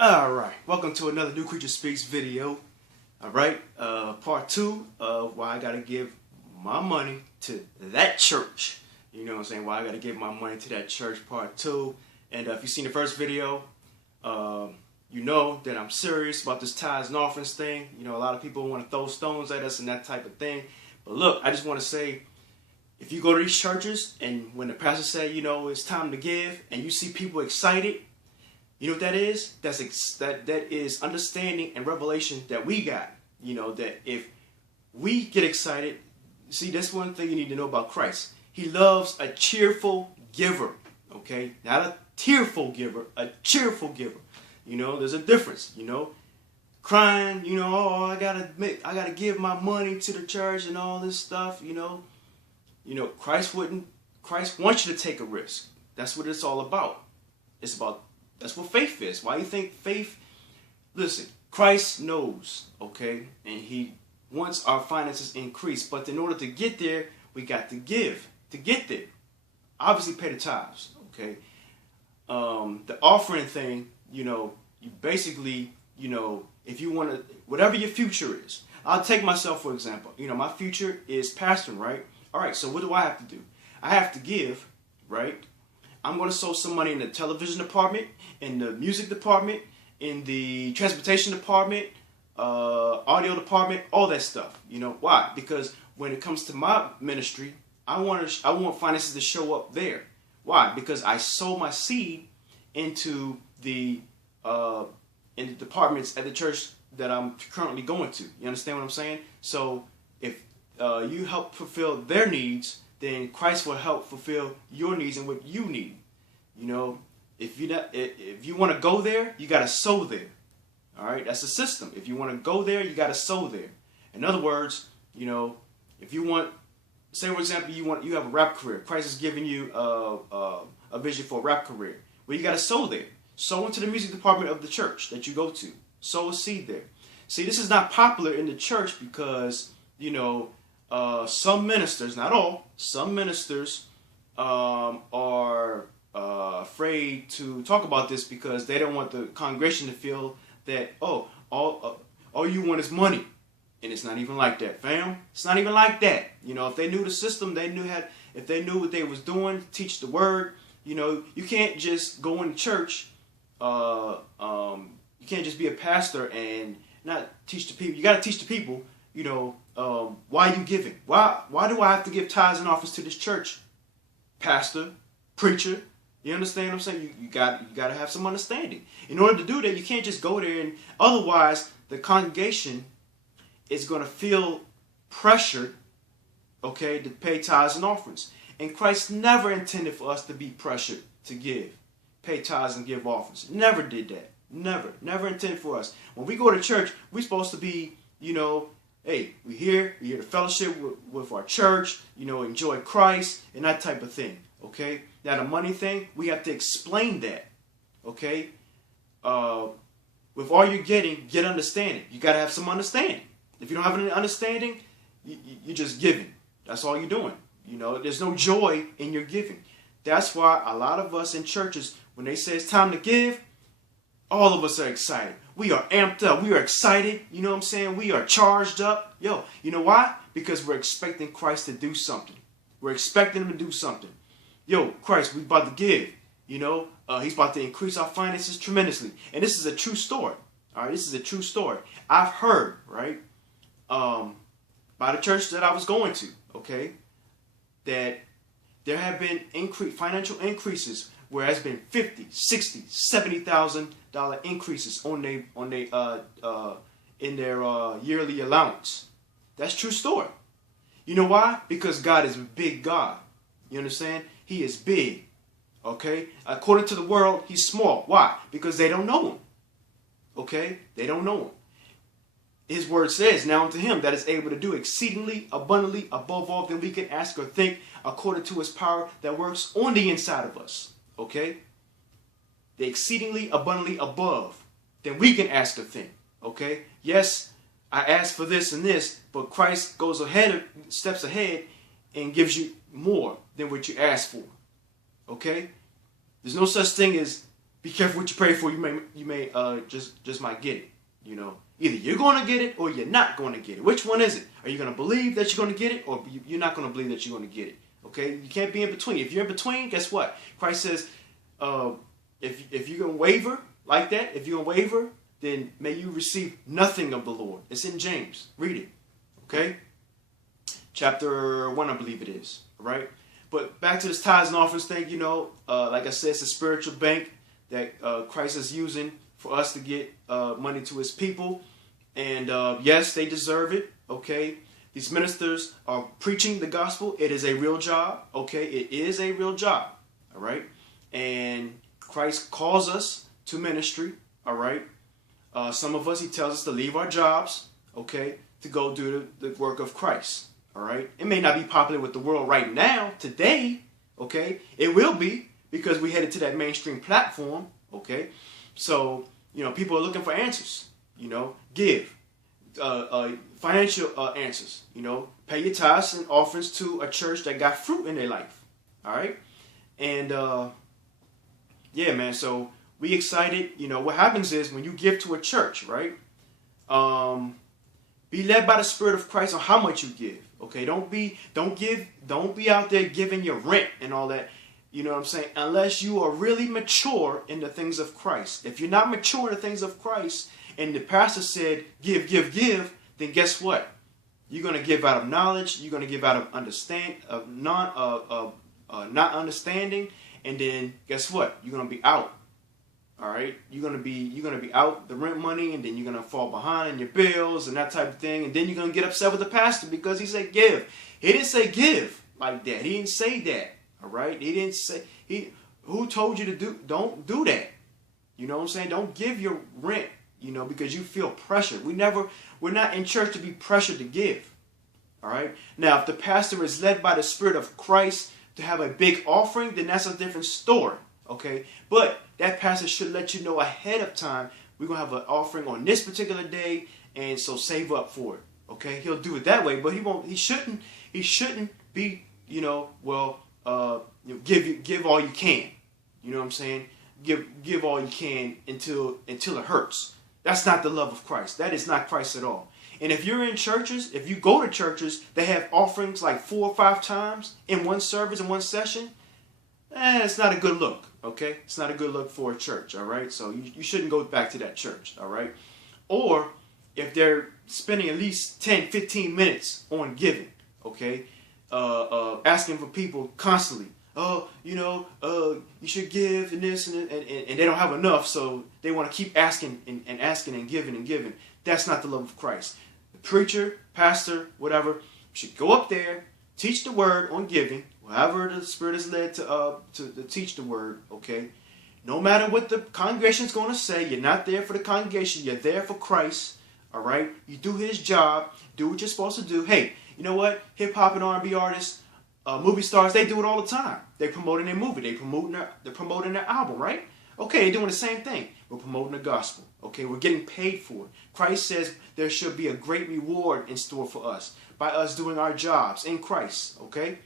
Alright, welcome to another New Creature Speaks video. Alright, part 2 of why I gotta give my money to that church. You know what I'm saying? Why I gotta give my money to that church, part 2. And if you've seen the first video, you know that I'm serious about this tithes and offerings thing. You know, a lot of people want to throw stones at us and that type of thing. But look, I just want to say, if you go to these churches and when the pastor say, you know, it's time to give, and you see people excited, you know what that is? That is understanding and revelation that we got. You know, that if we get excited, see, that's one thing you need to know about Christ. He loves a cheerful giver, okay? Not a tearful giver, a cheerful giver. You know, there's a difference, you know. Crying, you know, oh, I gotta give my money to the church and all this stuff, you know. You know, Christ wants you to take a risk. That's what it's all about. That's what faith is. Why you think faith? Listen, Christ knows, okay, and he wants our finances increased. But in order to get there, we got to give. To get there, obviously pay the tithes, okay. The offering thing, you know, you basically, you know, if you want to, whatever your future is. I'll take myself for example. You know, my future is pastoring, right? All right. So what do I have to do? I have to give, right? I'm going to sow some money in the television department, in the music department, in the transportation department, audio department, all that stuff. You know why? Because when it comes to my ministry, I want finances to show up there. Why? Because I sow my seed into the departments at the church that I'm currently going to. You understand what I'm saying? So if you help fulfill their needs, then Christ will help fulfill your needs and what you need. You know, if you want to go there, you got to sow there. All right, that's the system. If you want to go there, you got to sow there. In other words, you know, if you want, say for example, you have a rap career. Christ is giving you a vision for a rap career. Well, you got to sow there. Sow into the music department of the church that you go to. Sow a seed there. See, this is not popular in the church because, you know, some ministers, not all, some ministers are afraid to talk about this because they don't want the congregation to feel that, oh, all you want is money. And it's not even like that, fam. It's not even like that. You know, if they knew the system, if they knew what they was doing, teach the word, you know, you can't just go in church, you can't just be a pastor and not teach the people. You got to teach the people, you know, why are you giving? Why do I have to give tithes and offerings to this church? Pastor, preacher, you understand what I'm saying? You got to have some understanding. In order to do that, you can't just go there, and otherwise the congregation is going to feel pressured, okay, to pay tithes and offerings. And Christ never intended for us to be pressured to pay tithes and give offerings. Never did that. Never intended for us. When we go to church, we're supposed to be, you know, hey, we're here to fellowship with our church, you know, enjoy Christ and that type of thing, okay? Now, the money thing, we have to explain that, okay? With all you're getting, get understanding. You got to have some understanding. If you don't have any understanding, you're just giving. That's all you're doing. You know, there's no joy in your giving. That's why a lot of us in churches, when they say it's time to give, all of us are excited. We are amped up. We are excited. You know what I'm saying? We are charged up. Yo, you know why? Because we're expecting Christ to do something. We're expecting him to do something. Yo, Christ, we about to give. You know, he's about to increase our finances tremendously. And this is a true story. All right, this is a true story. I've heard, right, by the church that I was going to, okay, that there have been financial increases where it's been $50,000, $60,000, $70,000 increases in their yearly allowance. That's true story. You know why? Because God is a big God. You understand? He is big. Okay? According to the world, he's small. Why? Because they don't know him. Okay? They don't know him. His word says, now unto him that is able to do exceedingly abundantly above all than we can ask or think, according to his power that works on the inside of us. Okay? The exceedingly abundantly above than we can ask or think. Okay? Yes, I asked for this and this, but Christ goes ahead, steps ahead, and gives you more than what you asked for. Okay? There's no such thing as be careful what you pray for. You may just might get it. You know, either you're going to get it or you're not going to get it. Which one is it? Are you going to believe that you're going to get it, or you're not going to believe that you're going to get it? Okay, you can't be in between. If you're in between, guess what? Christ says, if you're going to waver like that, if you're going to waver, then may you receive nothing of the Lord. It's in James. Read it. Okay, chapter 1, I believe it is. Right. But back to this tithes and offerings thing. You know, like I said, it's a spiritual bank that Christ is using for us to get money to his people. And yes, they deserve it. Okay. These ministers are preaching the gospel. It is a real job. Okay. It is a real job. All right. And Christ calls us to ministry. All right. Some of us, he tells us to leave our jobs. Okay. To go do the work of Christ. All right. It may not be popular with the world right now, today. Okay. It will be, because we headed to that mainstream platform. Okay. So, you know, people are looking for answers. You know, give financial answers. You know, pay your tithes and offerings to a church that got fruit in their life. All right. And yeah, man. So we excited. You know, what happens is when you give to a church, right? Be led by the Spirit of Christ on how much you give. Okay, don't be out there giving your rent and all that. You know what I'm saying? Unless you are really mature in the things of Christ. If you're not mature in the things of Christ, and the pastor said, give, then guess what? You're going to give out of knowledge. You're going to give out of not understanding. And then guess what? You're going to be out. All right. You're going to be out the rent money, and then you're going to fall behind in your bills and that type of thing. And then you're going to get upset with the pastor because he said give. He didn't say give like that. He didn't say that. All right. He didn't say, who told you to don't do that? You know what I'm saying? Don't give your rent, you know, because you feel pressured. We're not in church to be pressured to give. All right. Now, if the pastor is led by the Spirit of Christ to have a big offering, then that's a different story. Okay. But that pastor should let you know ahead of time, we're going to have an offering on this particular day, and so save up for it. Okay. He'll do it that way, but he shouldn't be, you know, well, give all you can. You know what I'm saying? Give all you can until it hurts. That's not the love of Christ. That is not Christ at all. And if you're in churches, if you go to churches, they have offerings like 4 or 5 times in one service, in one session. It's not a good look. Okay, it's not a good look for a church. All right, so you shouldn't go back to that church. All right, or if they're spending at least 10, 15 minutes on giving. Okay, asking for people constantly. Oh, you know, you should give and this and they don't have enough, so they want to keep asking and asking and giving. That's not the love of Christ. The preacher, pastor, whatever, should go up there, teach the word on giving, however the Spirit is led to teach the word. Okay, no matter what the congregation is going to say, you're not there for the congregation. You're there for Christ. All right, you do His job. Do what you're supposed to do. Hey, you know what? Hip hop and R&B artists. Movie stars, they do it all the time. They're promoting their movie. They're promoting their album, right? Okay, they're doing the same thing. We're promoting the gospel. Okay, we're getting paid for it. Christ says there should be a great reward in store for us by us doing our jobs in Christ. Okay,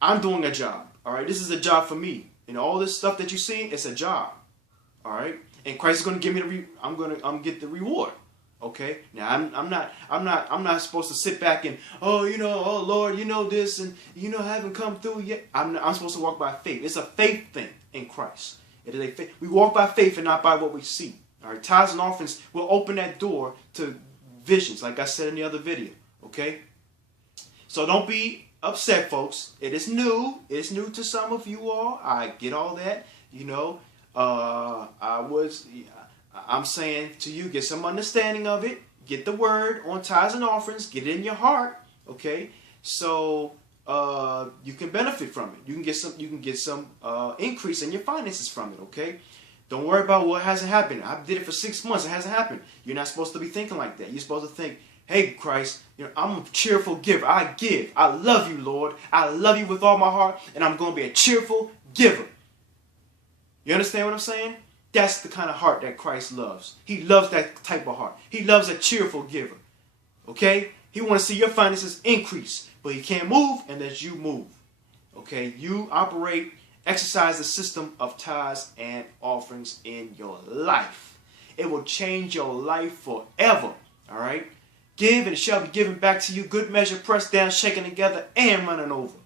I'm doing a job. All right, this is a job for me. And all this stuff that you're seeing, it's a job. All right, and Christ is going to give me I'm get the reward. Okay, now I'm not supposed to sit back and oh Lord, you know this and I haven't come through yet. I'm supposed to walk by faith. It's a faith thing in Christ. It is a faith. We walk by faith and not by what we see. All right, tithes and offerings will open that door to visions, like I said in the other video. Okay, so don't be upset, folks. It is new. It's new to some of you all. I get all that. I'm saying to you, get some understanding of it. Get the word on tithes and offerings. Get it in your heart, okay? So you can benefit from it. You can get some increase in your finances from it, okay? Don't worry about what hasn't happened. I did it for 6 months. It hasn't happened. You're not supposed to be thinking like that. You're supposed to think, hey, Christ, I'm a cheerful giver. I give. I love you, Lord. I love you with all my heart, and I'm going to be a cheerful giver. You understand what I'm saying? That's the kind of heart that Christ loves. He loves that type of heart. He loves a cheerful giver. Okay? He wants to see your finances increase. But he can't move unless you move. Okay? You operate Exercise the system of tithes and offerings in your life. It will change your life forever. All right? Give and it shall be given back to you. Good measure, pressed down, shaken together, and running over.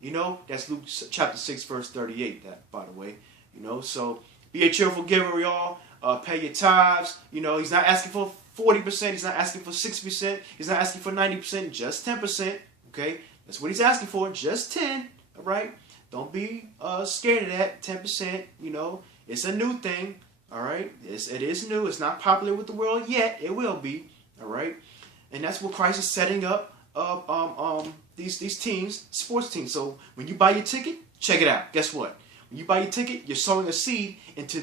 You know, that's Luke chapter 6, verse 38, that, by the way. You know, so be a cheerful giver, y'all. Pay your tithes. You know, he's not asking for 40%. He's not asking for 60%. He's not asking for 90%. Just 10%. Okay? That's what he's asking for. Just 10. All right? Don't be scared of that. 10%. You know, it's a new thing. All right? It is new. It's not popular with the world yet. It will be. All right? And that's what Christ is setting up these teams, sports teams. So when you buy your ticket, check it out. Guess what? When you buy your ticket, you're sowing a seed into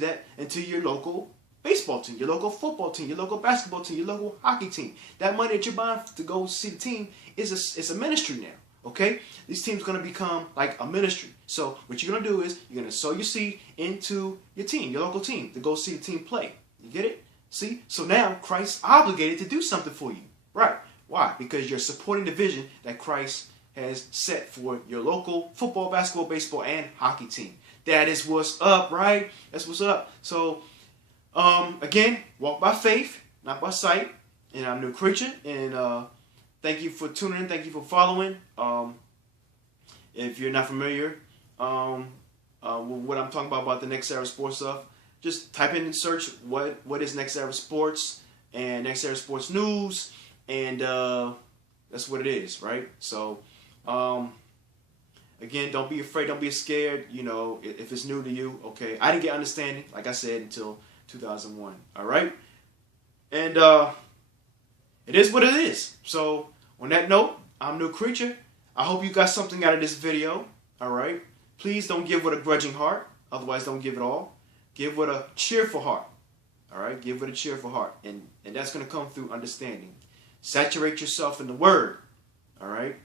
your local baseball team, your local football team, your local basketball team, your local hockey team. That money that you're buying to go see the team is a ministry now. Okay? These teams are going to become like a ministry. So what you're going to do is you're going to sow your seed into your team, your local team, to go see the team play. You get it? See? So now Christ's obligated to do something for you. Right. Why? Because you're supporting the vision that Christ has set for your local football, basketball, baseball, and hockey team. That is what's up, right? That's what's up. So, again, walk by faith, not by sight. And I'm New Creature. And thank you for tuning in. Thank you for following. If you're not familiar with what I'm talking about the Next Era Sports stuff, just type in and search what is Next Era Sports and Next Era Sports News. And that's what it is, right? So, again, don't be afraid. Don't be scared. You know, if it's new to you, okay. I didn't get understanding, like I said, until 2001. All right? And it is what it is. So, on that note, I'm New Creature. I hope you got something out of this video. All right? Please don't give with a grudging heart. Otherwise, don't give it all. Give with a cheerful heart. All right? Give with a cheerful heart. And that's going to come through understanding. Saturate yourself in the Word, all right?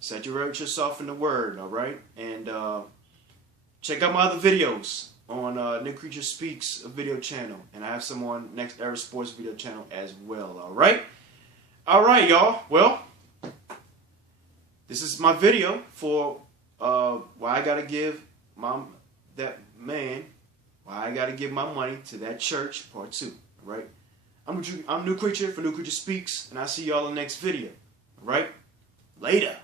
Saturate yourself in the Word, all right? And check out my other videos on New Creature Speaks video channel. And I have some on Next Era Sports video channel as well, all right? All right, y'all. Well, this is my video for why I got to give why I got to give my money to that church, part 2, all right? I'm New Creature for New Creature Speaks, and I'll see y'all in the next video. All right? Later.